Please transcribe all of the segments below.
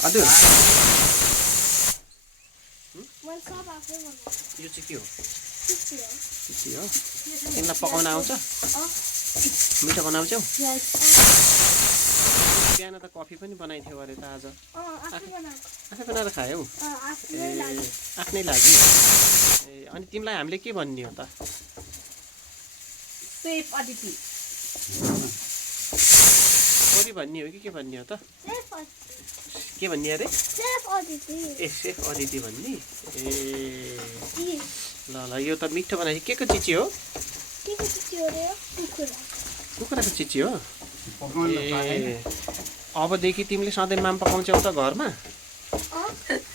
हजुर मैले सब आफै बनाएको यो चाहिँ के हो चिप्सी हो चिप्सी हो तिमीलाई पकाउन आउँछ मिठो बनाउँछौ बिहान त कफी पनि बनाइथ्यौ अरे त आज आफै बनाएको आफै बनाएर खायौ आफ्नै लागि आफ्नै लागि ए अनि तिमीलाई हामीले के भन्ने हो त सेफ अदिति छोरी भन्ने हो कि के भन्ने हो त के भन्ने अरे safe Aditi a safe Aditi भन्ने ए के ल ल यो त मिठो बनाएछ के को चिची हो चिप्सी हो रे कुखुरा कुखुराको चिची हो ए अबदेखि तिमीले सधैँ माम पकाउँछौ त घरमा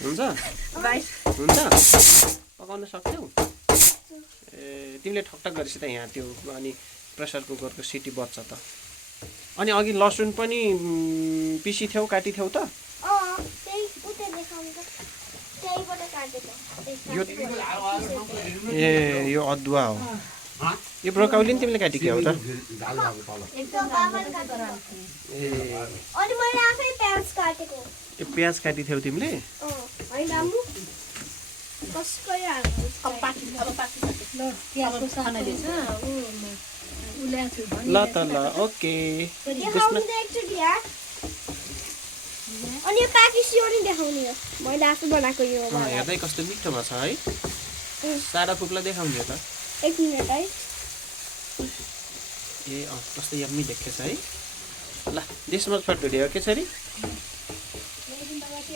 हुन्छ हुन्छ पकाउन सक्छौ ए तिमीले ठकठक गरेपछि त यहाँ त्यो अनि प्रेसर कुकरको सिटी बज्छ त अनि अघि लसुन पनि पिसिथ्यौ काटिथ्यौ त त्यही उतै देखाउनु त त्यहीबाट काटेको यो ए यो अदुवा हो यो ब्रोकाउली नि तिमीले काटेको हो त एकदम बाबाले काटेको ए अनि मैले आफै प्याज काटेको यो प्याज काटिथ्यौ तिमीले होइन आम्मु कसकै हाल्नु प्याजको खानाले छ ल त ल ओके देखाउनु त एकचोटि यार अनि यो पाकिसियो नि देखाउने हो मैले आफै बनाएको यो हेर्दै कस्तो मिठोमा छ है सादा फुक्ला देखाउने हो त एक मिनट है ए कस्तो यम्मी देखेछ है ल दिस मच फर भिडियो के छ